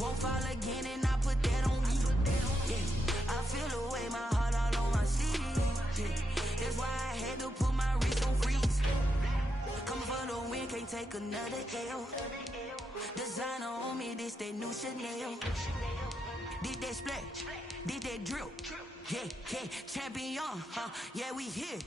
Won't fall again and I put that on me. Yeah, I feel the way, my heart all on my sleeve. Yeah, that's why I had to put my wrist on freeze. Coming for the win, can't take another L. Designer on me, this that new Chanel. Did that splash, did that drill. Yeah, yeah, champion, yeah, we here.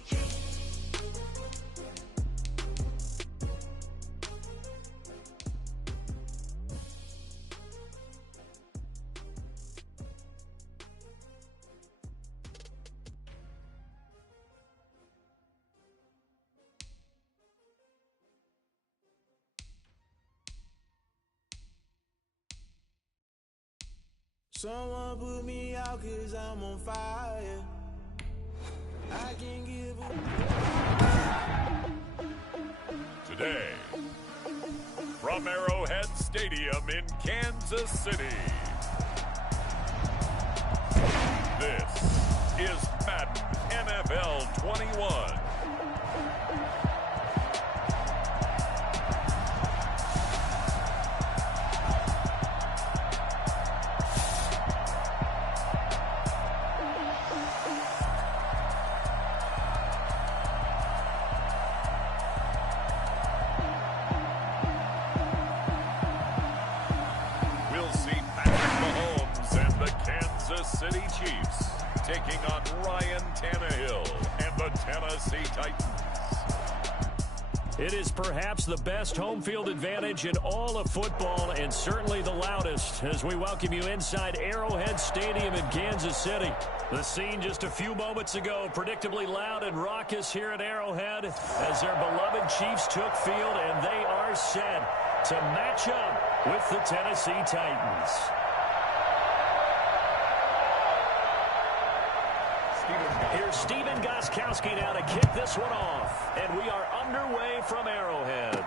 Someone put me out 'cause I'm on fire. I can give Today, from Arrowhead Stadium in Kansas City, this is Madden NFL 21. City Chiefs taking on Ryan Tannehill and the Tennessee Titans. It is perhaps the best home field advantage in all of football and certainly the loudest as we welcome you inside Arrowhead Stadium in Kansas City. The scene just a few moments ago, predictably loud and raucous here at Arrowhead as their beloved Chiefs took field and they are set to match up with the Tennessee Titans. Here's Stephen Gostkowski now to kick this one off. And we are underway from Arrowhead.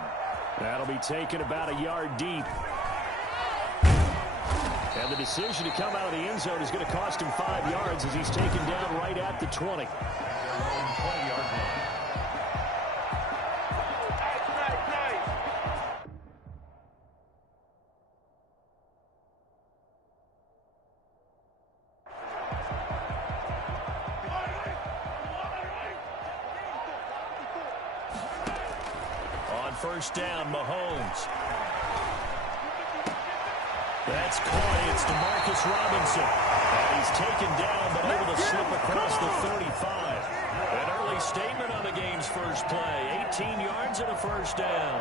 That'll be taken about a yard deep. And the decision to come out of the end zone is going to cost him 5 yards as he's taken down right at the 20. 20-yard line. First down, Mahomes. That's caught. It's DeMarcus Robinson. And he's taken down, but able to slip across the 35. An early statement on the game's first play. 18 yards and a first down.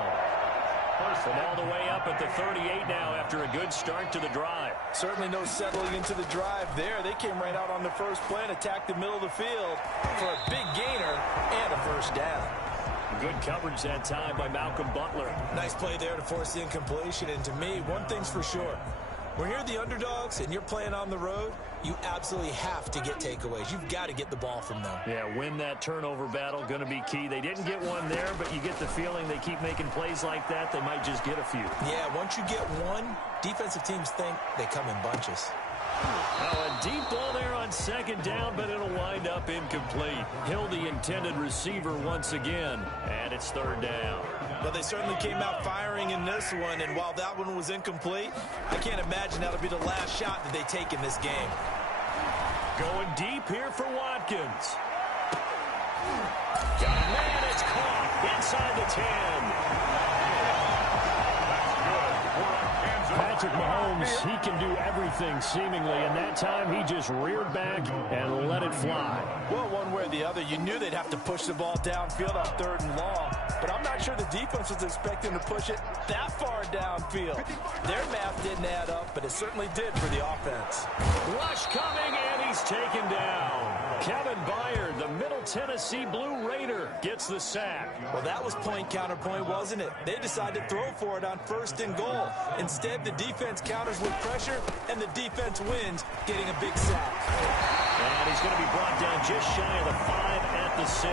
And all the way up at the 38 now after a good start to the drive. Certainly no settling into the drive there. They came right out on the first play and attacked the middle of the field for a big gainer and a first down. Good coverage that time by Malcolm Butler. Nice play there to force the incompletion. And to me, one thing's for sure. When you're the underdogs and you're playing on the road, you absolutely have to get takeaways. You've got to get the ball from them. Yeah, win that turnover battle, going to be key. They didn't get one there, but you get the feeling they keep making plays like that, they might just get a few. Yeah, once you get one, defensive teams think they come in bunches. Now a deep ball there on second down, but it'll wind up incomplete. Hill, the intended receiver once again, and it's third down. Well, they certainly came out firing in this one, and while that one was incomplete, I can't imagine that'll be the last shot that they take in this game. Going deep here for Watkins. Got a man, it's caught inside the 10. Patrick Mahomes, he can do everything seemingly, and that time he just reared back and let it fly. Well, one way or the other, you knew they'd have to push the ball downfield on 3rd and long, but I'm not sure the defense was expecting to push it that far downfield. Their math didn't add up, but it certainly did for the offense. Rush coming, and he's taken down. Kevin Byard, the Middle Tennessee Blue Raider, gets the sack. Well, that was point-counterpoint, wasn't it? They decided to throw for it on 1st and goal. Instead, the defense counters with pressure, and the defense wins, getting a big sack. And he's going to be brought down just shy of the 5 at the 6.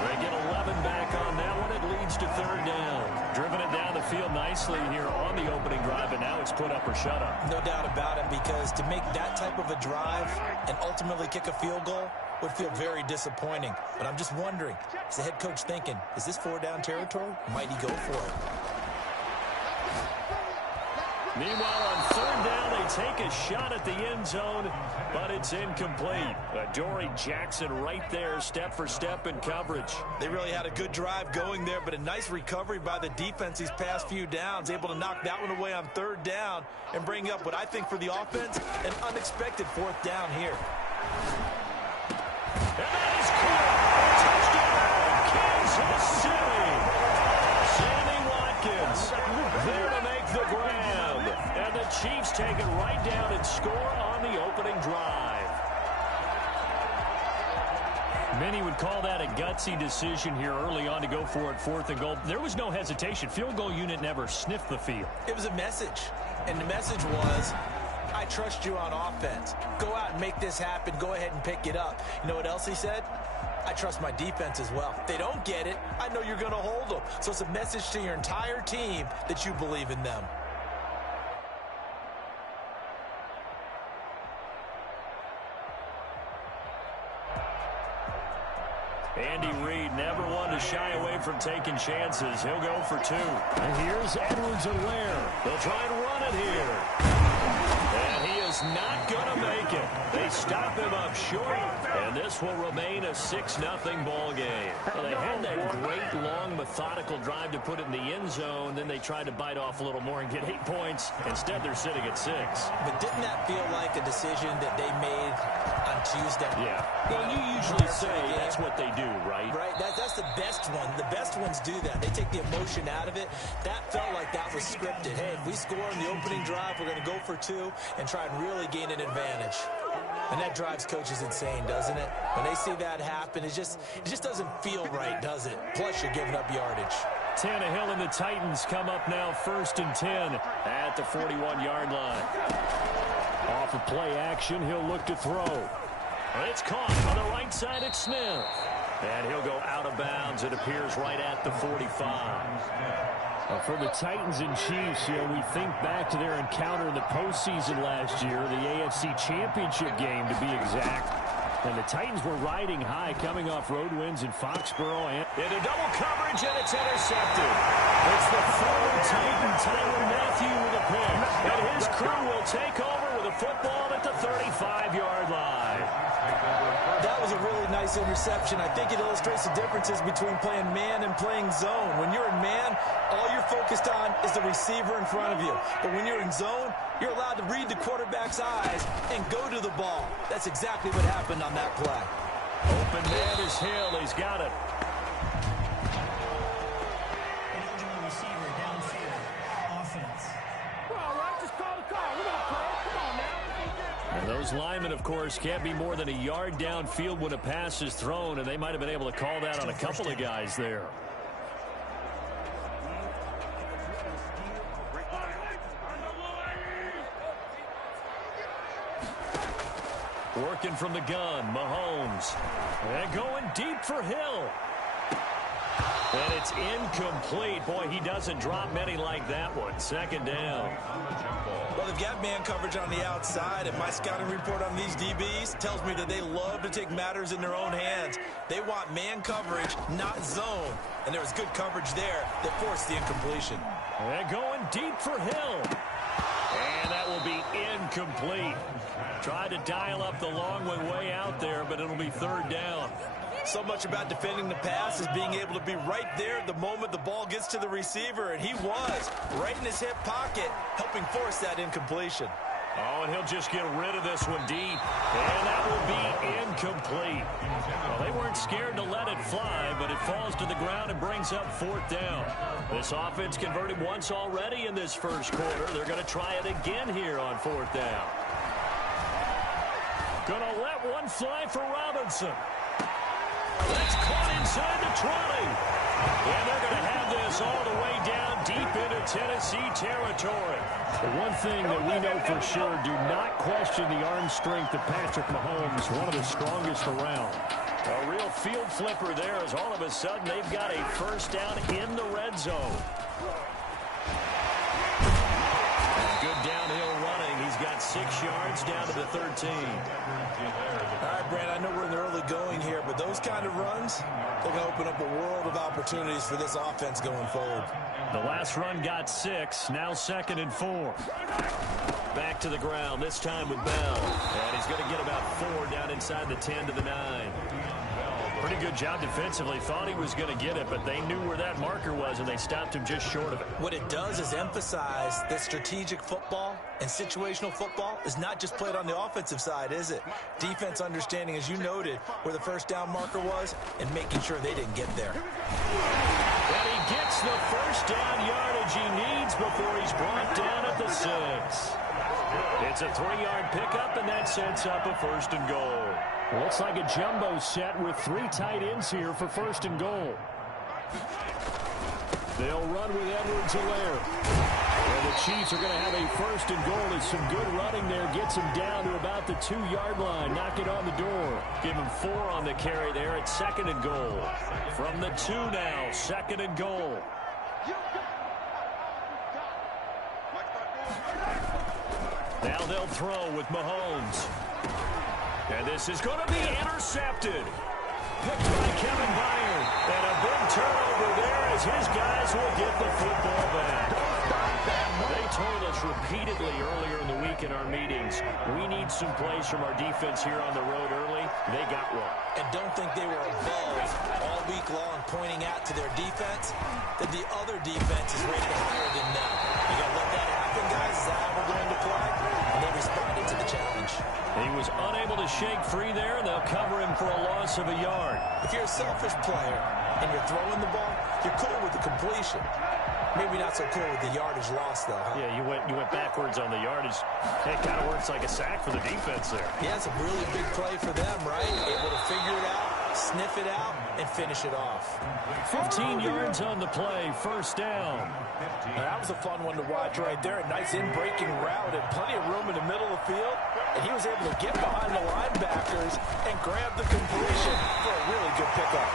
They get 11 back on that one. It leads to 3rd down. Driven it down the field nicely here on the opening drive, and now it's put up or shut up. No doubt about it, because to make that type of a drive and ultimately kick a field goal would feel very disappointing. But I'm just wondering, is the head coach thinking, is this 4-down territory? Might he go for it? Meanwhile, on third down, they take a shot at the end zone, but it's incomplete. Adoree Jackson right there, step for step in coverage. They really had a good drive going there, but a nice recovery by the defense these past few downs, able to knock that one away on third down and bring up what I think for the offense, an unexpected fourth down here. And that is caught. Touchdown, Kansas City. Sammy Watkins there to make the grab. And the Chiefs take it right down and score on the opening drive. Many would call that a gutsy decision here early on to go for it, 4th and goal. There was no hesitation. Field goal unit never sniffed the field. It was a message, and the message was, I trust you on offense. Go out and make this happen. Go ahead and pick it up. You know what else he said? I trust my defense as well. If they don't get it, I know you're going to hold them. So it's a message to your entire team that you believe in them. Andy Reid never one to shy away from taking chances. He'll go for 2. And here's Edwards-Helaire. They'll try and run it here. And he is not going to make it. They stop him up short, and this will remain a 6-0 ball game. Well, they had that great, long, methodical drive to put it in the end zone. Then they tried to bite off a little more and get 8 points. Instead, they're sitting at 6. But didn't that feel like a decision that they made on Tuesday? Yeah. Well, you usually say that's what they do, right? Right. That's the best one. The best ones do that. They take the emotion out of it. That felt like that was scripted. Hey, if we score in the opening drive, we're going to go for 2 and try and really gain an advantage. And that drives coaches insane, doesn't it? When they see that happen, it just doesn't feel right, does it? Plus, you're giving up yardage. Tannehill and the Titans come up now 1st and 10 at the 41-yard line. Off of play action, he'll look to throw. And it's caught on the right side at Smith. And he'll go out of bounds. It appears right at the 45. For the Titans and Chiefs, we think back to their encounter in the postseason last year, the AFC Championship game to be exact. And the Titans were riding high, coming off road wins in Foxborough. And into double coverage, and it's intercepted. It's the former Titan, Tyrann Mathieu, with a pick. And his crew will take over with a football at the 35-yard line. That was a really nice interception. I think it illustrates the differences between playing man and playing zone. When you're in man, all you're focused on is the receiver in front of you. But when you're in zone, you're allowed to read the quarterback's eyes and go to the ball. That's exactly what happened on that play. Open man is Hill. He's got it. Eligible receiver downfield. Offense. All right, just call the call. We're going to play. Come on now. And those linemen, of course, can't be more than a yard downfield when a pass is thrown, and they might have been able to call that on a couple of guys there. Working from the gun, Mahomes. And going deep for Hill. And it's incomplete. Boy, he doesn't drop many like that one. 2nd down. Well, they've got man coverage on the outside, and my scouting report on these DBs tells me that they love to take matters in their own hands. They want man coverage, not zone. And there was good coverage there that forced the incompletion. And going deep for Hill. And that will be incomplete. Tried to dial up the long way out there, but it'll be 3rd down. So much about defending the pass is being able to be right there at the moment the ball gets to the receiver, and he was right in his hip pocket, helping force that incompletion. Oh, and he'll just get rid of this one deep, and that will be incomplete. Well, they weren't scared to let it fly, but it falls to the ground and brings up 4th down. This offense converted once already in this first quarter. They're going to try it again here on 4th down. Going to let one fly for Robinson. That's caught inside the 20. And they're going to have this all the way down deep into Tennessee territory. The one thing that we know for sure, do not question the arm strength of Patrick Mahomes, one of the strongest around. A real field flipper there as all of a sudden they've got a 1st down in the red zone. And good downhill running. He's got 6 yards down to the 13. All right, Brand, I know we're in the early going here, but those kind of runs, they're going to open up a world of opportunities for this offense going forward. The last run got 6, now 2nd and 4. Back to the ground, this time with Bell. And he's going to get about 4 down inside the 10 to the 9. Pretty good job defensively. Thought he was going to get it, but they knew where that marker was, and they stopped him just short of it. What it does is emphasize that strategic football and situational football is not just played on the offensive side, is it? Defense understanding, as you noted, where the first down marker was and making sure they didn't get there. And he gets the first down yardage he needs before he's brought down at the 6. It's a 3-yard pickup, and that sets up a 1st and goal. Looks like a jumbo set with 3 tight ends here for 1st and goal. They'll run with Edwards-Helaire. And the Chiefs are going to have a 1st and goal as some good running there gets him down to about the 2-yard line. Knock it on the door. Give him 4 on the carry there at 2nd and goal. From the 2 now, 2nd and goal. Now they'll throw with Mahomes. And this is going to be intercepted. Picked by Kevin Byard. And a big turnover there as his guys will get the football back. They told us repeatedly earlier in the week in our meetings, we need some plays from our defense here on the road early. They got one. And don't think they were above all week long pointing out to their defense that the other defense is rated higher than them. You got to let that happen, guys. Is that how we're going to play? And they responded to the challenge. He was unable to shake free there, and they'll cover him for a loss of a yard. If you're a selfish player and you're throwing the ball, you're cool with the completion. Maybe not so cool with the yardage loss, though, huh? Yeah, you went backwards on the yardage. It kind of works like a sack for the defense there. Yeah, it's a really big play for them, right? Able to figure it out, sniff it out, and finish it off. 15 yards on the play, 1st down. Now, that was a fun one to watch right there. A nice in-breaking route and plenty of room in the middle of the field. And he was able to get behind the linebackers and grab the completion for a really good pickup.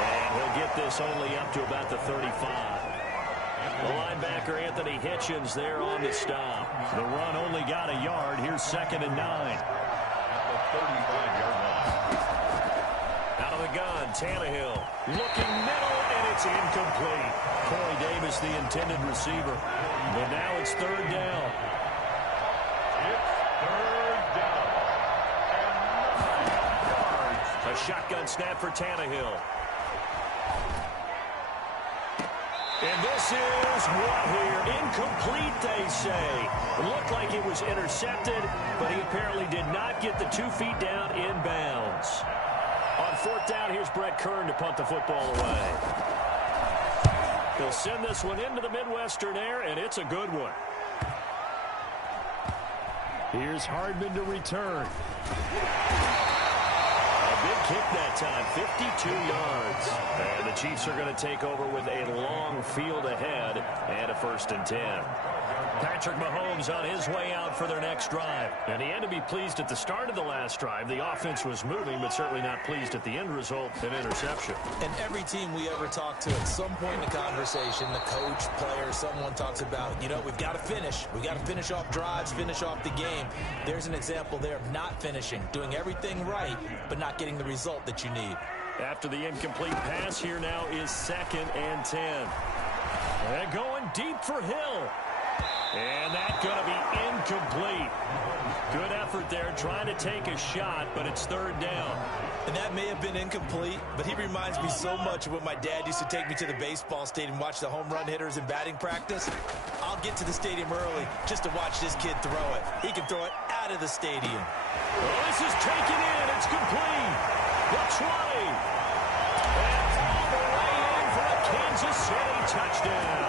And he'll get this only up to about the 35. The linebacker, Anthony Hitchens, there on the stop. The run only got a yard. Here's 2nd and 9. The 35-yard line. Out of the gun, Tannehill. Looking middle, and it's incomplete. Corey Davis, the intended receiver. But now it's 3rd down. It's 3rd down. And 9 yards. A shotgun snap for Tannehill. And this is what here? Incomplete, they say. It looked like it was intercepted, but he apparently did not get the 2 feet down in bounds. On 4th down, here's Brett Kern to punt the football away. He'll send this one into the Midwestern air, and it's a good one. Here's Hardman to return. Big kick that time, 52 yards. And the Chiefs are going to take over with a long field ahead and a 1st and 10. Patrick Mahomes on his way out for their next drive. And he had to be pleased at the start of the last drive. The offense was moving, but certainly not pleased at the end result, an interception. And every team we ever talk to, at some point in the conversation, the coach, player, someone talks about, you know, we've got to finish. We've got to finish off drives, finish off the game. There's an example there of not finishing, doing everything right, but not getting the result that you need. After the incomplete pass, here now is 2nd and 10. And going deep for Hill. And that's going to be incomplete. Good effort there trying to take a shot, but it's 3rd down. And that may have been incomplete, but he reminds me so much of when my dad used to take me to the baseball stadium and watch the home run hitters in batting practice. I'll get to the stadium early just to watch this kid throw it. He can throw it out of the stadium. Well, this is taken in. It's complete. The 20. And all the way in for a Kansas City touchdown.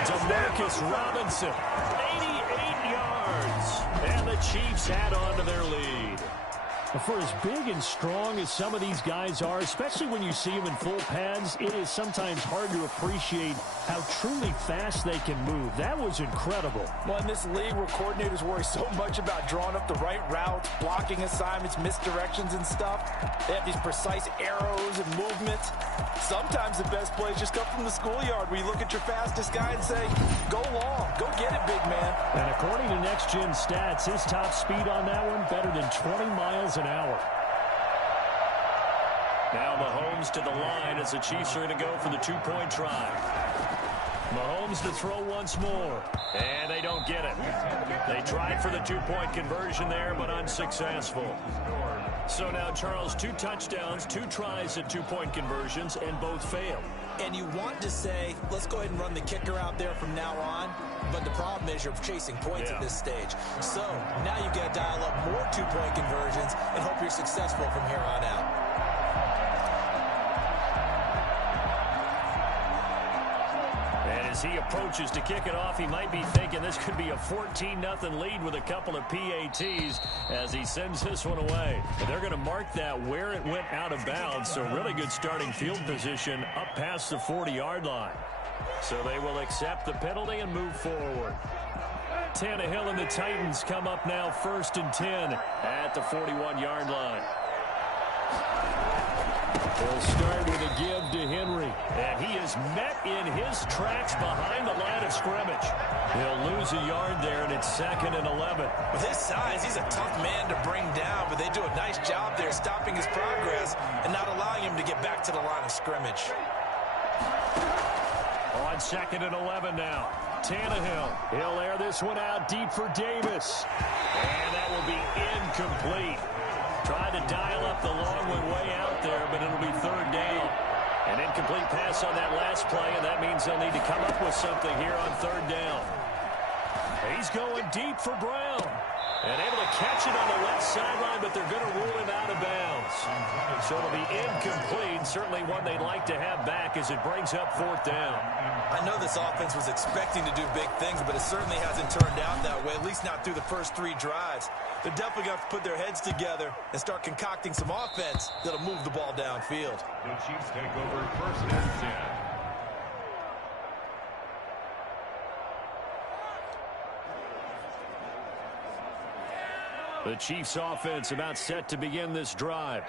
Demarcus Robinson, 88 yards. And the Chiefs add on to their lead. For as big and strong as some of these guys are, especially when you see them in full pads, it is sometimes hard to appreciate how truly fast they can move. That was incredible. Well, in this league where coordinators worry so much about drawing up the right routes, blocking assignments, misdirections and stuff, they have these precise arrows and movements. Sometimes the best plays just come from the schoolyard where you look at your fastest guy and say, go long, go get it, big man. And according to Next Gen Stats, his top speed on that one, better than 20 miles an hour. Now Mahomes to the line as the Chiefs are going to go for the two-point try. Mahomes to throw once more. And they don't get it. They tried for the two-point conversion there, but unsuccessful. So now, Charles, 2 touchdowns, 2 tries at two-point conversions, and both failed. And you want to say, let's go ahead and run the kicker out there from now on. But the problem is you're chasing points at this stage. So now you've got to dial up more two-point conversions and hope you're successful from here on out. As he approaches to kick it off, he might be thinking this could be a 14-0 lead with a couple of PATs as he sends this one away. And they're going to mark that where it went out of bounds, so really good starting field position up past the 40-yard line. So they will accept the penalty and move forward. Tannehill and the Titans come up now 1st and 10 at the 41-yard line. They'll start with a give to Henry. And he is met in his tracks behind the line of scrimmage. He'll lose a yard there, and it's 2nd and 11. With his size, he's a tough man to bring down, but they do a nice job there stopping his progress and not allowing him to get back to the line of scrimmage. On 2nd and 11 now. Tannehill. He'll air this one out deep for Davis. And that will be incomplete. Tried to dial up the long one way out there, but it'll be 3rd down. An incomplete pass on that last play, and that means they'll need to come up with something here on 3rd down. He's going deep for Brown. And able to catch it on the left sideline, but they're going to rule him out of bounds. So it'll be incomplete. Certainly one they'd like to have back as it brings up 4th down. I know this offense was expecting to do big things, but it certainly hasn't turned out that way, at least not through the first 3 drives. They're definitely going to have to put their heads together and start concocting some offense that'll move the ball downfield. The Chiefs take over 1st and 10. The Chiefs offense about set to begin this drive.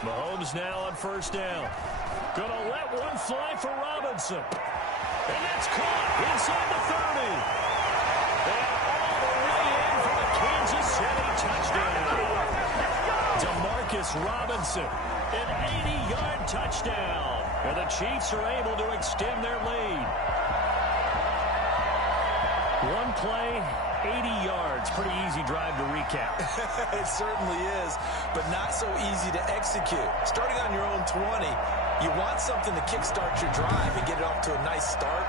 Mahomes now on 1st down. Gonna let one fly for Robinson. And that's caught inside the 30. And all the way in for the Kansas City touchdown. Demarcus Robinson, an 80-yard touchdown. And the Chiefs are able to extend their lead. One play, 80 yards. Pretty easy drive to recap. It certainly is, but not so easy to execute. Starting on your own 20, you want something to kickstart your drive and get it off to a nice start.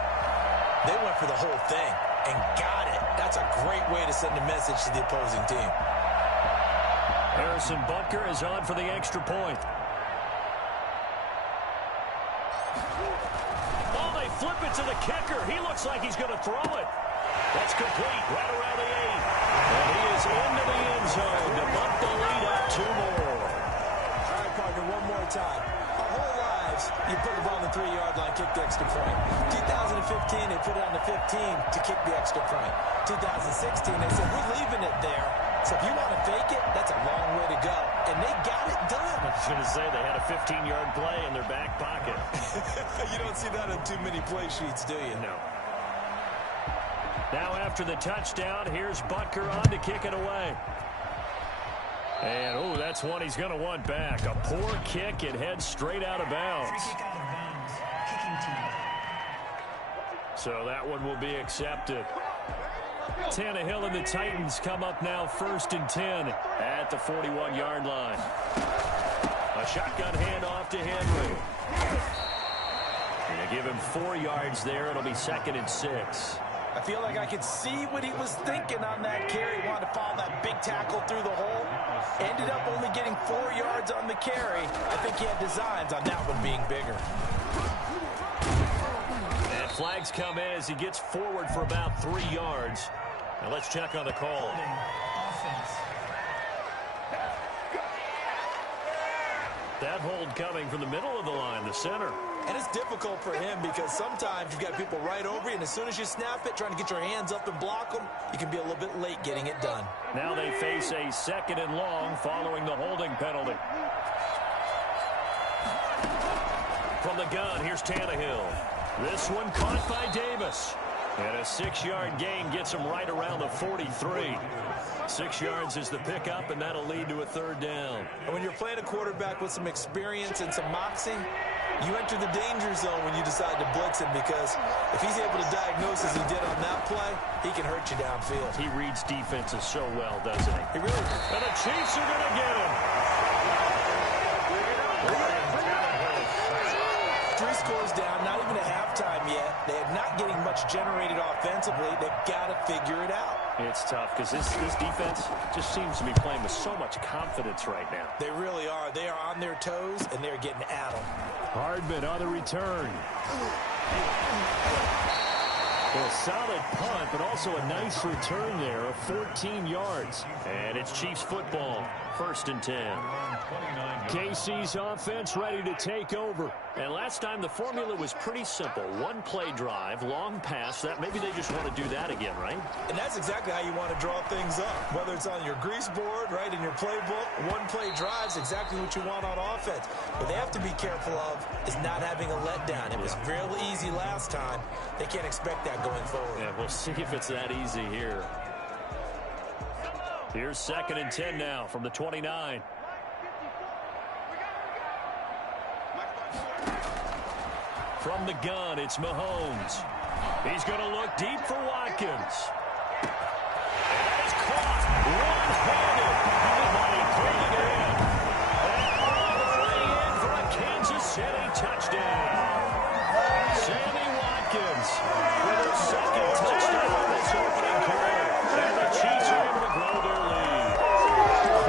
They went for the whole thing and got it. That's a great way to send a message to the opposing team. Harrison Butker is on for the extra point. Oh, they flip it to the kicker. He looks like he's going to throw it. That's complete right around the 8. And he is into the end zone to bump the lead up 2 more. All right, partner, one more time. Our whole lives, you put the ball on the 3-yard line, kick the extra point. 2015, they put it on the 15 to kick the extra point. 2016, they said, we're leaving it there. So if you want to fake it, that's a long way to go. And they got it done. I was going to say they had a 15-yard play in their back pocket. You don't see that on too many play sheets, do you? No. Now after the touchdown, here's Butker on to kick it away. And, oh, that's one he's going to want back. A poor kick. It heads straight out of bounds. Free kick out of bounds. Kicking team. So that one will be accepted. Tannehill and the Titans come up now 1st and 10 at the 41-yard line. A shotgun handoff to Henry. And they give him 4 yards there. It'll be 2nd and 6. I feel like I could see what he was thinking on that carry. He wanted to follow that big tackle through the hole. Ended up only getting 4 yards on the carry. I think he had designs on that one being bigger. And flags come in as he gets forward for about 3 yards. Now let's check on the call. Offense. That hold coming from the middle of the line, the center. And it's difficult for him because sometimes you've got people right over you, and as soon as you snap it, trying to get your hands up and block them, you can be a little bit late getting it done. Now they face a 2nd and long following the holding penalty. From the gun, here's Tannehill. This one caught by Davis. And a 6-yard gain gets him right around the 43. 6 yards is the pickup, and that'll lead to a third down. And when you're playing a quarterback with some experience and some moxie, you enter the danger zone when you decide to blitz him, because if he's able to diagnose as he did on that play, he can hurt you downfield. He reads defenses so well, doesn't he? He really does. And the Chiefs are going to get him. 3 scores down, not even at halftime yet. They're not getting much generated offensively. They've got to figure it out. It's tough because this defense just seems to be playing with so much confidence right now. They really are. They are on their toes, and they're getting at them. Hardman on the return. A solid punt, but also a nice return there of 14 yards. And it's Chiefs football, 1st and 10. KC's offense ready to take over. And last time the formula was pretty simple. 1-play drive, long pass. That maybe they just want to do that again, right? And that's exactly how you want to draw things up. Whether it's on your grease board, right, in your playbook, 1-play drive's exactly what you want on offense. What they have to be careful of is not having a letdown. It was real easy last time. They can't expect that going forward. Yeah, we'll see if it's that easy here. Here's 2nd and 10 now from the 29. From the gun, it's Mahomes. He's going to look deep for Watkins. And that is caught one-handed. But he pulled it in. And all the way in for a Kansas City touchdown. Sammy Watkins with a 2nd touchdown this opening quarter. And the Chiefs are able to grow their lead.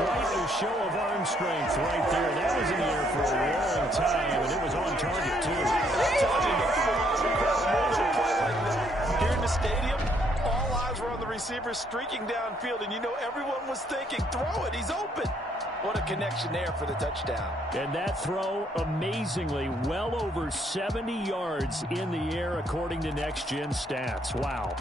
Quite a show of arm strength right there. That was in the air for a long time, and it was on target, too. Here in the stadium, all eyes were on the receiver streaking downfield, and you know everyone was thinking, throw it, he's open. What a connection there for the touchdown. And that throw, amazingly, well over 70 yards in the air, according to Next Gen Stats. Wow.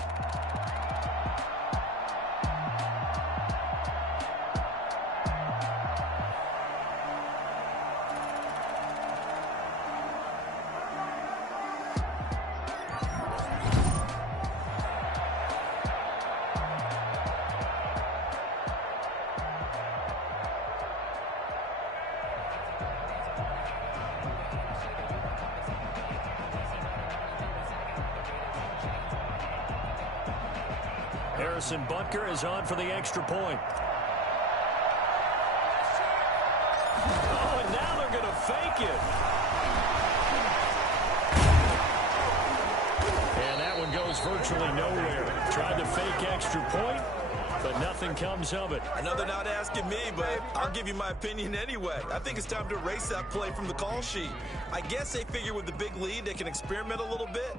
Harrison Butker is on for the extra point. Oh, and now they're going to fake it. And that one goes virtually nowhere. Tried to fake extra point, but nothing comes of it. I know they're not asking me, but I'll give you my opinion anyway. I think it's time to erase that play from the call sheet. I guess they figure with the big lead they can experiment a little bit.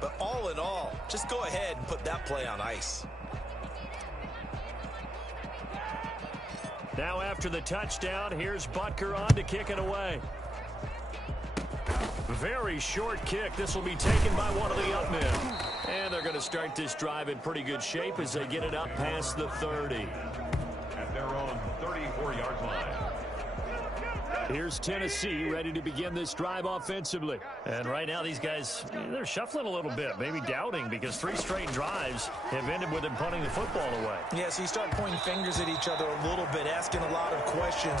But all in all, just go ahead and put that play on ice. Now after the touchdown, here's Butker on to kick it away. Very short kick. This will be taken by one of the up men. And they're going to start this drive in pretty good shape as they get it up past the 30. At their own 34-yard line. Here's Tennessee ready to begin this drive offensively. And right now these guys, they're shuffling a little bit, maybe doubting, because 3 straight drives have ended with them punting the football away. Yeah, so you start pointing fingers at each other a little bit, asking a lot of questions.